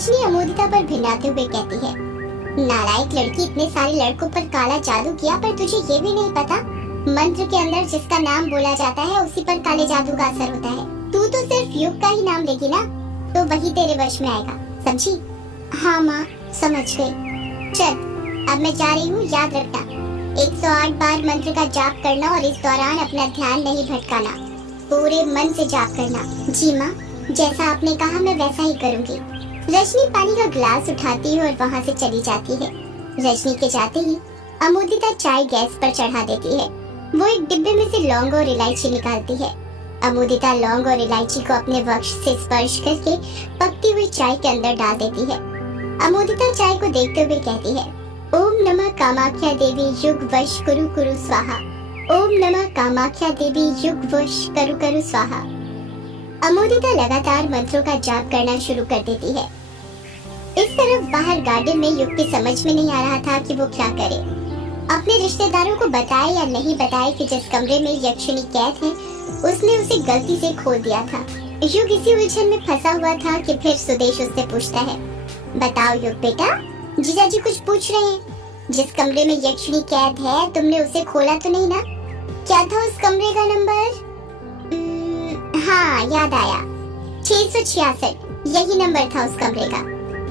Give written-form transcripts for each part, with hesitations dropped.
रजनी अमोदिता पर भिनाते हुए कहती है, नालायक लड़की, इतने सारे लड़कों पर काला जादू किया पर तुझे ये भी नहीं पता मंत्र के अंदर जिसका नाम बोला जाता है उसी पर काले जादू का असर होता है। तू तो सिर्फ युग का ही नाम लेगी ना तो वही तेरे वश में आएगा, समझी? हाँ माँ, समझ गई। चल अब मैं जा रही हूँ, याद रखना 108 बार मंत्र का जाप करना और इस दौरान अपना ध्यान नहीं भटकाना, पूरे मन से जाप करना। जी माँ, जैसा आपने कहा मैं वैसा ही करूँगी। रजनी पानी का गिलास उठाती है और वहाँ से चली जाती है। रजनी के जाते ही अमोदिता चाय गैस पर चढ़ा देती है। वो एक डिब्बे में से लौंग और इलायची निकालती है। अमोदिता लौंग और इलायची को अपने वक्ष से स्पर्श करके पकती हुई चाय के अंदर डाल देती है। अमोदिता चाय को देखते हुए कहती है, ओम नमः कामाख्या देवी युग वश कुरु कुरु स्वाहा। ओम नमः कामाख्या देवी युग वश करु करु स्वाहा। अमोदिता लगातार मंत्रों का जाप करना शुरू कर देती है। इस तरफ बाहर गार्डन में युग की समझ में नहीं आ रहा था कि वो क्या करे। अपने रिश्तेदारों को बताए या नहीं बताए कि जिस कमरे में यक्षिणी कैद है उसने उसे गलती से खोल दिया था। युग इसी उलझन में फंसा हुआ था कि फिर सुदेश उससे पूछता है, बताओ युग बेटा, जीजाजी कुछ पूछ रहे हैं, जिस कमरे में यक्षिणी कैद है तुमने उसे खोला तो नहीं ना? क्या था उस कमरे का नंबर? हाँ याद आया, 666, यही नंबर था उस कमरे का।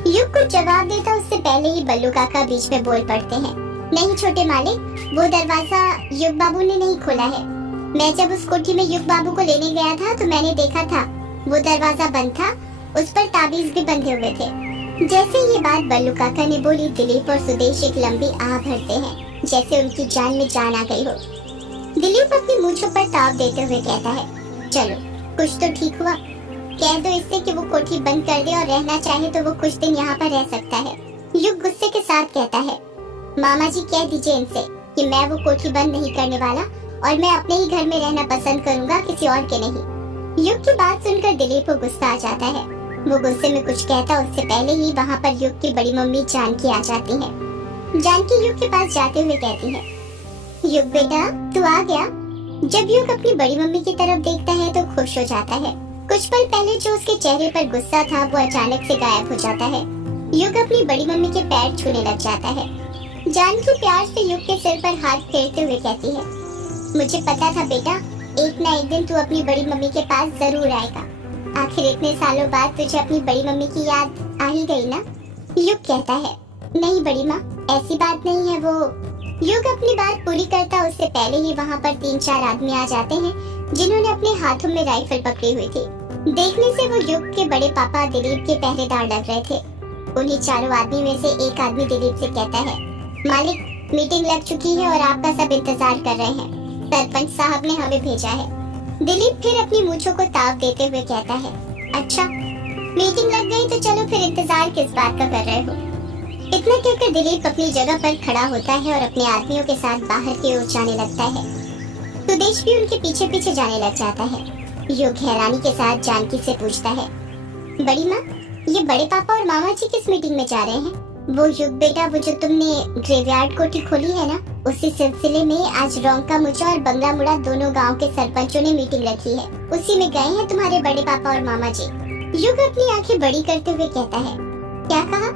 युग को जवाब देता उससे पहले ही बल्लू काका बीच में बोल पड़ते हैं, नहीं छोटे मालिक, वो दरवाजा युग बाबू ने नहीं खोला है। मैं जब उस कोठी में युग बाबू को लेने गया था तो मैंने देखा था वो दरवाजा बंद था, उस पर ताबीज भी बंधे हुए थे। जैसे ये बात बल्लू काका ने बोली, दिलीप और सुदेश एक लंबी आह भरते हैं, जैसे उनकी जान में जान आ गई हो। दिलीप अपनी मूंछों पर ताव देते हुए कहता है, चलो कुछ तो ठीक हुआ, कह दो इससे कि वो कोठी बंद कर दे और रहना चाहे तो वो कुछ दिन यहाँ पर रह सकता है। युग गुस्से के साथ कहता है, मामा जी कह दीजिए इनसे कि मैं वो कोठी बंद नहीं करने वाला और मैं अपने ही घर में रहना पसंद करूंगा, किसी और के नहीं। युग की बात सुनकर दिलीप को गुस्सा आ जाता है। वो गुस्से में कुछ कहता उससे पहले ही वहाँ पर युग की बड़ी मम्मी जानकी आ जाती है। जानकी युग के पास जाते हुए कहती है, युग बेटा तू आ गया। जब युग अपनी बड़ी मम्मी की तरफ देखता है तो खुश हो जाता है। कुछ पल पहले जो उसके चेहरे पर गुस्सा था वो अचानक से गायब हो जाता है। युग अपनी बड़ी मम्मी के पैर छूने लग जाता है। जानकी प्यार से युग के सिर पर हाथ फेरते हुए कहती है, मुझे पता था बेटा, एक ना एक दिन तू अपनी बड़ी मम्मी के पास जरूर आएगा। आखिर इतने सालों बाद तुझे अपनी बड़ी मम्मी की याद आ ही गई ना? युग कहता है, नहीं बड़ी माँ, ऐसी बात नहीं है। वो युग अपनी बात पूरी करता उससे पहले ही वहाँ पर 3-4 आदमी आ जाते हैं जिन्होंने अपने हाथों में राइफल पकड़ी हुई थी। देखने से वो युग के बड़े पापा दिलीप के पहरेदार लग रहे थे। उन्हीं चारों आदमी में से एक आदमी दिलीप से कहता है, मालिक मीटिंग लग चुकी है और आपका सब इंतजार कर रहे हैं, सरपंच साहब ने हमें भेजा है। दिलीप फिर अपनी मूंछों को ताव देते हुए कहता है, अच्छा मीटिंग लग गई तो चलो फिर इंतजार किस बात का कर रहे हो? इतना कहकर दिलीप अपनी जगह पर खड़ा होता है और अपने आदमियों के साथ बाहर की ओर जाने लगता है। सुदेश भी उनके पीछे पीछे जाने लग जाता है। युग हैरानी के साथ जानकी से पूछता है, बड़ी माँ ये बड़े पापा और मामा जी किस मीटिंग में जा रहे हैं? वो युग बेटा, वो जो तुमने ग्रेवयार्ड कोठी खोली है ना, उसी सिलसिले में आज रोंका मुचा और बंगला मुड़ा दोनों गांव के सरपंचों ने मीटिंग रखी है, उसी में गए हैं तुम्हारे बड़े पापा और मामा जी। युग अपनी आंखें बड़ी करते हुए कहता है, क्या कहा?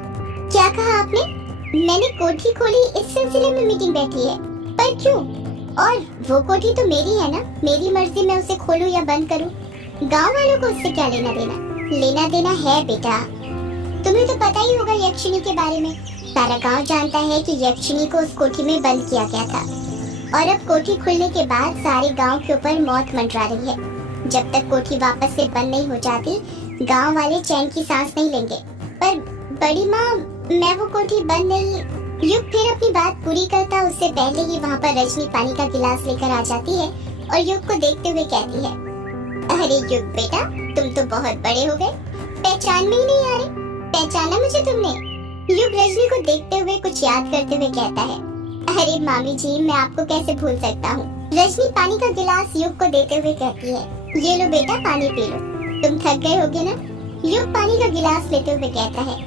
क्या कहा आपने? मैंने कोठी खोली इस सिलसिले में मीटिंग बैठी है, पर क्यों? और वो कोठी तो मेरी है ना, मेरी मर्जी मैं उसे खोलूं या बंद करूं। गांव वालों को उससे क्या लेना देना? लेना देना है बेटा, तुम्हें तो पता ही होगा यक्षिणी के बारे में। सारा गांव जानता है कि यक्षिणी को उस कोठी में बंद किया गया था और अब कोठी खुलने के बाद सारे गांव के ऊपर मौत मंडरा रही है। जब तक कोठी वापस से बंद नहीं हो जाती गांव वाले चैन की सांस नहीं लेंगे। पर बड़ी माँ मैं वो कोठी बंद नहीं। युग फिर अपनी बात पूरी करता उससे पहले ही वहाँ पर रजनी पानी का गिलास लेकर आ जाती है और युग को देखते हुए कहती है, अरे युग बेटा तुम तो बहुत बड़े हो गए, पहचान में ही नहीं आ रहे। पहचाना मुझे तुमने? युग रजनी को देखते हुए कुछ याद करते हुए कहता है, अरे मामी जी मैं आपको कैसे भूल सकता हूँ। रजनी पानी का गिलास युग को देते हुए कहती है, ये लो बेटा पानी पी लो, तुम थक गए होगे ना? युग पानी का गिलास लेते हुए कहता है,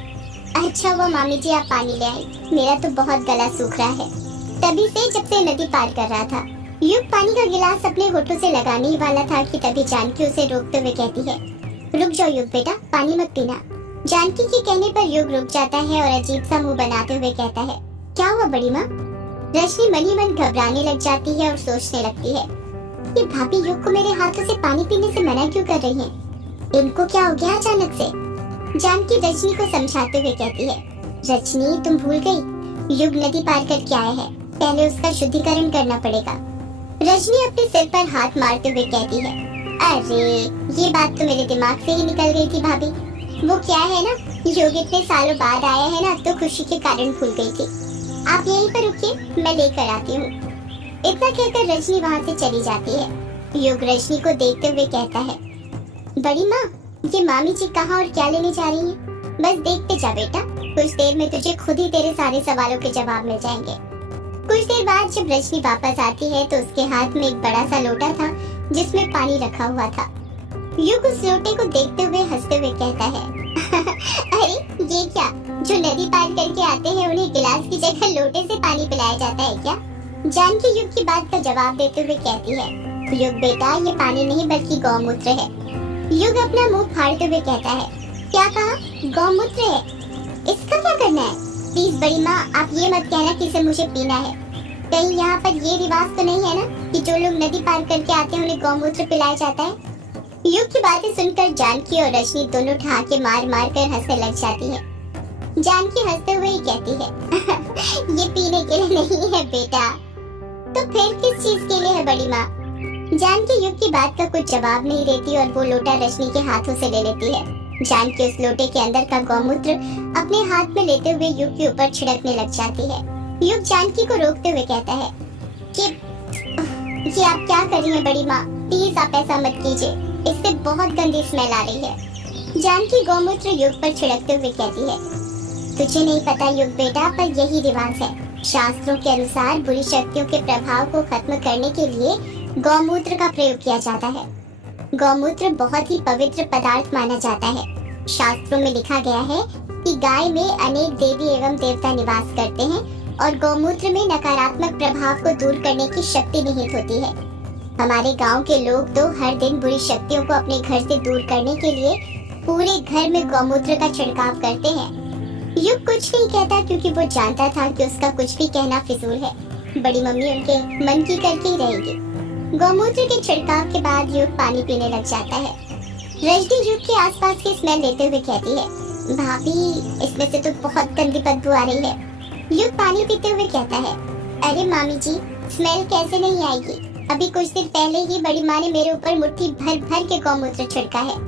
अच्छा हुआ मामी जी आप पानी ले आई, मेरा तो बहुत गला सूख रहा है तभी से, जब से नदी पार कर रहा था। युग पानी का गिलास अपने होठों से लगाने ही वाला था कि तभी जानकी उसे रोकते हुए कहती है, रुक जाओ युग बेटा, पानी मत पीना। जानकी के कहने पर युग रुक जाता है और अजीब सा मुंह बनाते हुए कहता है, क्या हुआ बड़ी माँ? रजनी मन ही मन घबराने लग जाती है और सोचने लगती है, ये भाभी युग को मेरे हाथों से पानी पीने से मना क्यों कर रही हैं? इनको क्या हो गया अचानक से? जानकी रजनी को समझाते हुए कहती है, रजनी तुम भूल गई, युग नदी पार करके आया है, पहले उसका शुद्धिकरण करना पड़ेगा। रजनी अपने सिर पर हाथ मारते हुए कहती है, अरे ये बात तो मेरे दिमाग से ही निकल गई थी भाभी। वो क्या है ना, युग इतने सालों बाद आया है ना, तो खुशी के कारण भूल गई थी। आप यहीं पर रुकिए, मैं लेकर आती हूँ। इतना कहकर रजनी वहाँ से चली जाती है। युग रजनी को देखते हुए कहता है, बड़ी माँ ये मामी जी कहाँ और क्या लेने जा रही हैं? बस देखते जा बेटा, कुछ देर में तुझे खुद ही तेरे सारे सवालों के जवाब मिल जाएंगे। कुछ देर बाद जब रजनी वापस आती है तो उसके हाथ में एक बड़ा सा लोटा था जिसमें पानी रखा हुआ था। युग उस लोटे को देखते हुए हंसते हुए कहता है, अरे ये क्या, जो नदी पार करके आते हैं उन्हें गिलास की जगह लोटे से पानी पिलाया जाता है क्या? जानकी युग की बात का जवाब देते हुए कहती है, युग बेटा ये पानी नहीं बल्कि गौमूत्र है। युग अपना मुंह फाड़ते हुए कहता है, क्या कहा? गौमूत्र है? इसका क्या करना है? प्लीज बड़ी माँ आप ये मत कहना कि इसे मुझे पीना है। कहीं यहाँ पर ये रिवाज तो नहीं है ना कि जो लोग नदी पार करके आते हैं उन्हें गौमूत्र पिलाया जाता है? युग की बातें सुनकर जानकी और रजनी दोनों ठहाके मार मार कर हंसने लग जाती है। जानकी हंसते हुए ही कहती है, ये पीने के लिए नहीं है बेटा। तो फिर किस चीज के लिए है बड़ी माँ? जानकी युग की बात का कुछ जवाब नहीं देती और वो लोटा रजनी के हाथों से ले लेती है। जानकी उस लोटे के अंदर का गौमूत्र अपने हाथ में लेते हुए युग के ऊपर छिड़कने लग जाती है। युग जानकी को रोकते हुए कहता है कि आप क्या कर रही हैं बड़ी माँ? प्लीज आप ऐसा मत कीजिए, इससे बहुत गंदी स्मेल आ रही है। जानकी गौमूत्र युग पर छिड़कते हुए कहती है, तुझे नहीं पता युग बेटा, पर यही रिवाज है। शास्त्रों के अनुसार बुरी शक्तियों के प्रभाव को खत्म करने के लिए गौमूत्र का प्रयोग किया जाता है। गौमूत्र बहुत ही पवित्र पदार्थ माना जाता है। शास्त्रों में लिखा गया है कि गाय में अनेक देवी एवं देवता निवास करते हैं और गौमूत्र में नकारात्मक प्रभाव को दूर करने की शक्ति निहित होती है। हमारे गांव के लोग तो हर दिन बुरी शक्तियों को अपने घर से दूर करने के लिए पूरे घर में गौमूत्र का छिड़काव करते हैं। युग कुछ नहीं कहता क्योंकि वो जानता था कि उसका कुछ भी कहना फिजूल है। बड़ी मम्मी उनके मन की करके ही रहेगी। गौमूत्र के छिड़काव के बाद युग पानी पीने लग जाता है। रजनी युग के आसपास की स्मेल लेते हुए कहती है, भाभी इसमें से तो बहुत गंदी बदबू आ रही है। युग पानी पीते हुए कहता है, अरे मामी जी स्मेल कैसे नहीं आएगी, अभी कुछ दिन पहले ही बड़ी माँ ने मेरे ऊपर मुट्ठी भर भर के गौमूत्र छिड़का है।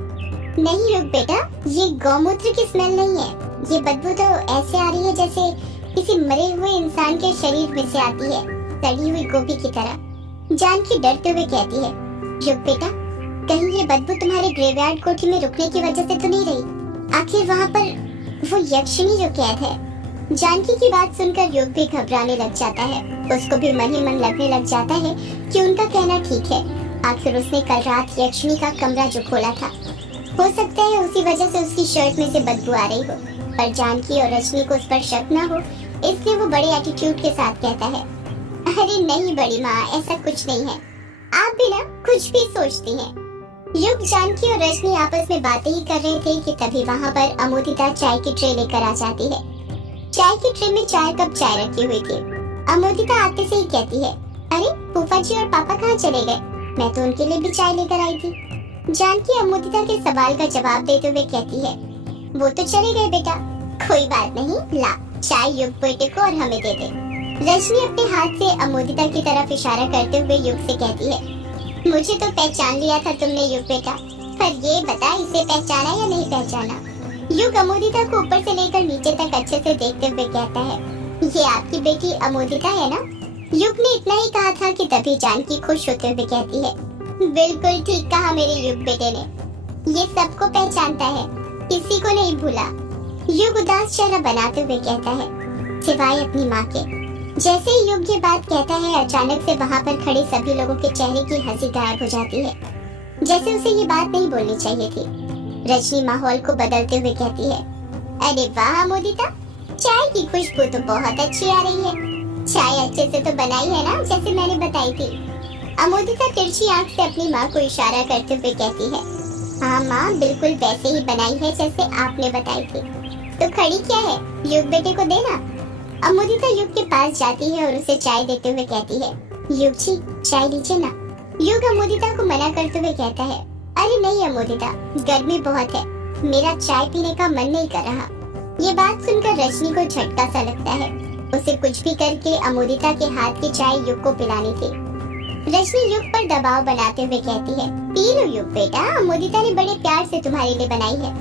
नहीं युग बेटा, ये गौमूत्र की स्मेल नहीं है, ये बदबू तो ऐसे आ रही है जैसे किसी मरे हुए इंसान के शरीर में से आती है, सड़ी हुई गोभी की तरह। जानकी डरते हुए कहती है, युग बेटा कहीं ये बदबू तुम्हारे ग्रेवयार्ड कोठी में रुकने की वजह से तो नहीं रही? आखिर वहाँ पर वो यक्षिणी जो कैद है। जानकी की बात सुनकर युग भी घबराने लग जाता है। उसको भी मन ही मन लगने लग जाता है कि उनका कहना ठीक है। आखिर उसने कल रात यक्षिणी का कमरा जो खोला था, हो सकता है उसी वजह से उसकी शर्ट में से बदबू आ रही हो। पर जानकी और रजनी को उस पर शक न हो, इसलिए वो बड़े एटीट्यूड के साथ कहता है, अरे नहीं बड़ी माँ ऐसा कुछ नहीं है, आप भी ना कुछ भी सोचती हैं। युग जानकी और रजनी आपस में बातें ही कर रहे थे कि तभी वहाँ पर अमोदिता चाय की ट्रे लेकर आ जाती है। चाय की ट्रे में 4 कप चाय रखी हुई थी। अमोदिता आते से ही कहती है, अरे फूफा जी और पापा कहाँ चले गए? मैं तो उनके लिए भी चाय लेकर आई थी। जानकी अमोदिता के सवाल का जवाब देते हुए कहती है, वो तो चले गए बेटा, कोई बात नहीं, ला चाय युग बेटे को और हमें दे दे। रजनी अपने हाथ से अमोदिता की तरफ इशारा करते हुए युग से कहती है, मुझे तो पहचान लिया था तुमने युग बेटा, पर ये बता इसे पहचाना या नहीं पहचाना? युग अमोदिता को ऊपर से लेकर नीचे तक अच्छे से देखते हुए कहता है, ये आपकी बेटी अमोदिता है ना? युग ने इतना ही कहा था कि तभी जानकी खुश होते हुए कहती है, बिल्कुल ठीक कहा मेरे युग बेटे ने, ये सबको पहचानता है, किसी को नहीं भूला। युग उदास चेहरा बनाते हुए कहता है, सिवाय अपनी माँ के। जैसे ही युग ये बात कहता है, अचानक से वहाँ पर खड़े सभी लोगों के चेहरे की हंसी गायब हो जाती है, जैसे उसे ये बात नहीं बोलनी चाहिए थी। रजनी माहौल को बदलते हुए कहती है, अरे वाह अमोदिता, चाय की खुशबू तो बहुत अच्छी आ रही है। चाय अच्छे से तो बनाई है ना, जैसे मैंने बताई थी। अमोदिता तिरछी आंख से अपनी माँ को इशारा करते हुए कहती है, हाँ माँ, बिल्कुल वैसे ही बनाई है जैसे आपने बताई थी। तो खड़ी क्या है, युग बेटे को देना। अमोदिता युग के पास जाती है और उसे चाय देते हुए कहती है, युग जी चाय लीजिए ना। युग अमोदिता को मना करते हुए कहता है, अरे नहीं अमोदिता, गर्मी बहुत है, मेरा चाय पीने का मन नहीं कर रहा। ये बात सुनकर रजनी को झटका सा लगता है। उसे कुछ भी करके अमोदिता के हाथ की चाय युग को पिलानी थी। रजनी युग पर दबाव बनाते हुए कहती है, पी लो युग बेटा, अमोदिता ने बड़े प्यार से तुम्हारे लिए बनाई है,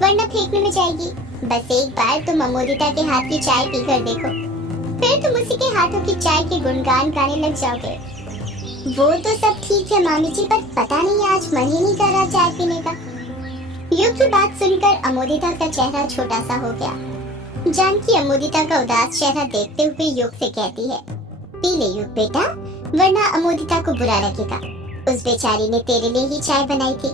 वरना फेंकने में जाएगी। बस एक बार तुम अमोदिता के हाथ की चाय पीकर देखो, फिर तुम उसी के हाथों की चाय के गुणगान गाने लग जाओगे। वो तो सब ठीक है मामी जी, पर पता नहीं आज मन ही नहीं कर रहा चाय पीने का। युग की बात सुनकर अमोदिता का चेहरा छोटा सा हो गया। जानकी अमोदिता का उदास चेहरा देखते हुए युग से कहती है, पी ले युग बेटा, वरना अमोदिता को बुरा लगेगा। उस बेचारी ने तेरे लिए ही चाय बनाई थी।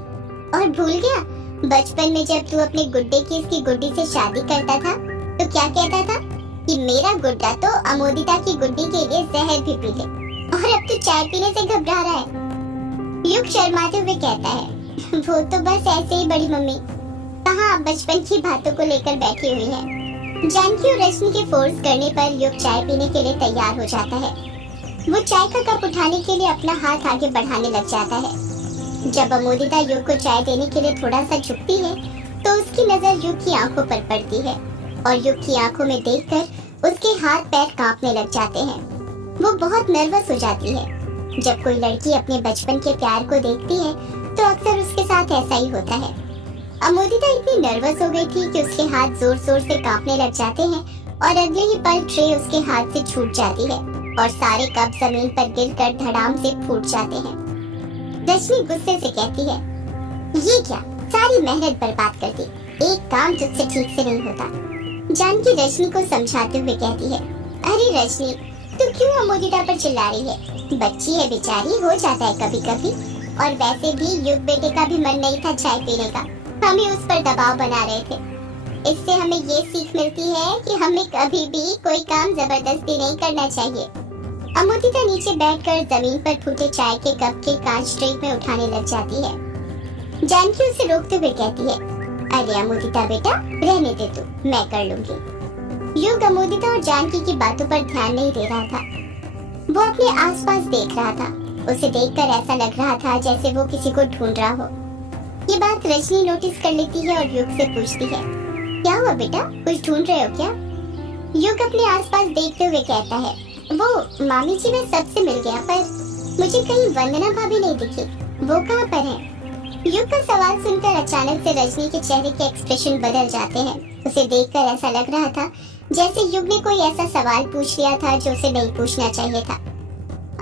और भूल गया, बचपन में जब तू अपने गुड्डे की इसकी गुड्डी से शादी करता था तो क्या कहता था कि मेरा गुड्डा तो अमोदिता की गुड्डी के लिए जहर भी पी ले, और अब तू चाय पीने से घबरा रहा है। युग शर्माते हुए कहता है, वो तो बस ऐसे ही बड़ी मम्मी, कहाँ बचपन की बातों को लेकर बैठी हुई है। जानकी और रजनी के फोर्स करने पर युग चाय पीने के लिए तैयार हो जाता है। वो चाय का कप उठाने के लिए अपना हाथ आगे बढ़ाने लग जाता है। जब अमोदिता युग को चाय देने के लिए थोड़ा सा झुकती है तो उसकी नजर युग की आंखों पर पड़ती है, और युग की आंखों में देखकर उसके हाथ पैर कांपने लग जाते हैं। वो बहुत नर्वस हो जाती है। जब कोई लड़की अपने बचपन के प्यार को देखती है तो अक्सर उसके साथ ऐसा ही होता है। अमोदिता इतनी नर्वस हो गई थी कि उसके हाथ जोर जोर से कांपने लग जाते हैं, और अगले ही पल ट्रे उसके हाथ से छूट जाती है और सारे कप जमीन पर गिरकर धड़ाम से फूट जाते हैं। रजनी गुस्से से कहती है, ये क्या, सारी मेहनत बर्बाद कर दी, एक काम तुझसे ठीक से नहीं होता। जानकी रजनी को समझाते हुए कहती है, अरे रजनी, तू क्यों अमोदिता पर चिल्ला रही है, बच्ची है बेचारी, हो जाता है कभी कभी। और वैसे भी युग बेटे का भी मन नहीं था चाय पीने का, हम ही उस पर दबाव बना रहे थे। इससे हमें ये सीख मिलती है कि हमें कभी भी कोई काम जबरदस्ती नहीं करना चाहिए। अमोदिता नीचे बैठकर जमीन पर फूटे चाय के कप के कांच ट्रे में उठाने लग जाती है। जानकी उसे रोकते हुए कहती है, अरे अमोदिता बेटा, रहने दे तू, मैं कर लूंगी। युग अमोदिता और जानकी की बातों पर ध्यान नहीं दे रहा था। वो अपने आसपास देख रहा था। उसे देखकर ऐसा लग रहा था जैसे वो किसी को ढूंढ रहा हो। ये बात रजनी नोटिस कर लेती है और युग से पूछती है, क्या हुआ बेटा, कुछ ढूंढ रहे हो क्या? युग अपने आसपास देखते हुए कहता है, वो मामी जी, मैं सबसे मिल गया पर मुझे कहीं वंदना भाभी नहीं दिखी, वो कहाँ पर है? युग का सवाल सुनकर अचानक से रजनी के चेहरे के एक्सप्रेशन बदल जाते हैं। उसे देखकर ऐसा लग रहा था जैसे युग ने कोई ऐसा सवाल पूछ लिया था जो उसे नहीं पूछना चाहिए था।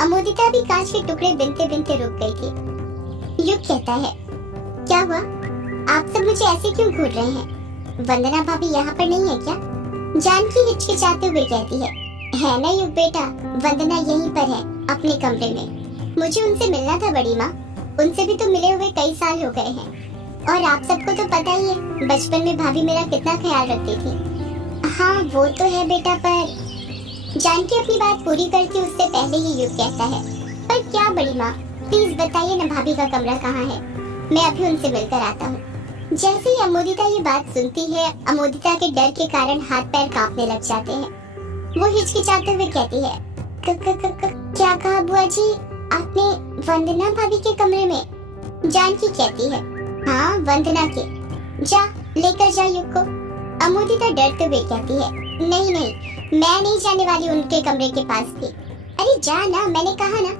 अमोदिता भी कांच के टुकड़े बिनते बिनते रुक गई थी। युग कहता है, क्या हुआ, आप सब मुझे ऐसे क्यों घूर रहे हैं? वंदना भाभी यहाँ पर नहीं है क्या? जानकी हिचकिचाते हुए कहती है ना युग बेटा, वंदना यहीं पर है अपने कमरे में। मुझे उनसे मिलना था बड़ी माँ, उनसे भी तो मिले हुए कई साल हो गए हैं, और आप सबको तो पता ही है बचपन में भाभी मेरा कितना ख्याल रखती थी। हाँ वो तो है बेटा, पर जानकी अपनी बात पूरी करके उससे पहले ही युग कहता है, पर क्या बड़ी माँ, प्लीज बताइए ना भाभी का कमरा कहाँ है, मैं अभी उनसे मिलकर आता हूँ। जैसे ही अमोदिता ये बात सुनती है, अमोदिता के डर के कारण हाथ पैर कांपने लग जाते हैं। वो हिचकिचाते हुए कहती है, क्या कहा बुआ जी आपने, वंदना भाभी के कमरे में? जानकी कहती है, हाँ वंदना के, जा लेकर जा युग को। अमोदिता डरते हुए कहती है, नहीं नहीं, मैं नहीं जाने वाली उनके कमरे के पास भी। अरे जा ना, मैंने कहा ना।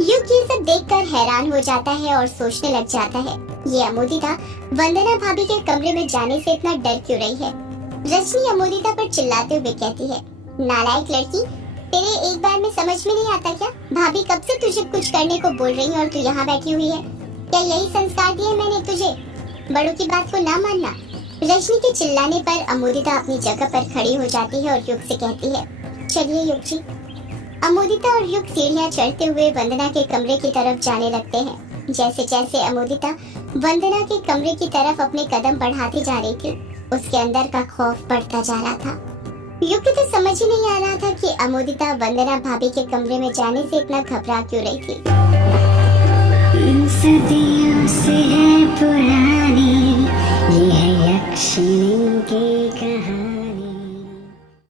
युग ये सब देखकर हैरान हो जाता है और सोचने लग जाता है, ये अमोदिता वंदना भाभी के कमरे में जाने से इतना डर क्यों रही है। रजनी अमोदिता पर चिल्लाते हुए कहती है, नालायक लड़की, तेरे एक बार में समझ में नहीं आता क्या? भाभी कब से तुझे कुछ करने को बोल रही है और तू यहाँ बैठी हुई है? क्या यही संस्कार दिए मैंने तुझे, बड़ों की बात को ना मानना? रजनी के चिल्लाने पर अमोदिता अपनी जगह पर खड़ी हो जाती है और युग से कहती है, चलिए युग जी। अमोदिता और युग सीढ़ियाँ चढ़ते हुए वंदना के कमरे की तरफ जाने लगते हैं। जैसे जैसे अमोदिता वंदना के कमरे की तरफ अपने कदम बढ़ाती जा रही थी, उसके अंदर का खौफ बढ़ता जा रहा था। युग को तो समझ ही नहीं आ रहा था कि अमोदिता वंदना भाभी के कमरे में जाने से इतना घबरा क्यों रही थी। सदियों से है पुरानी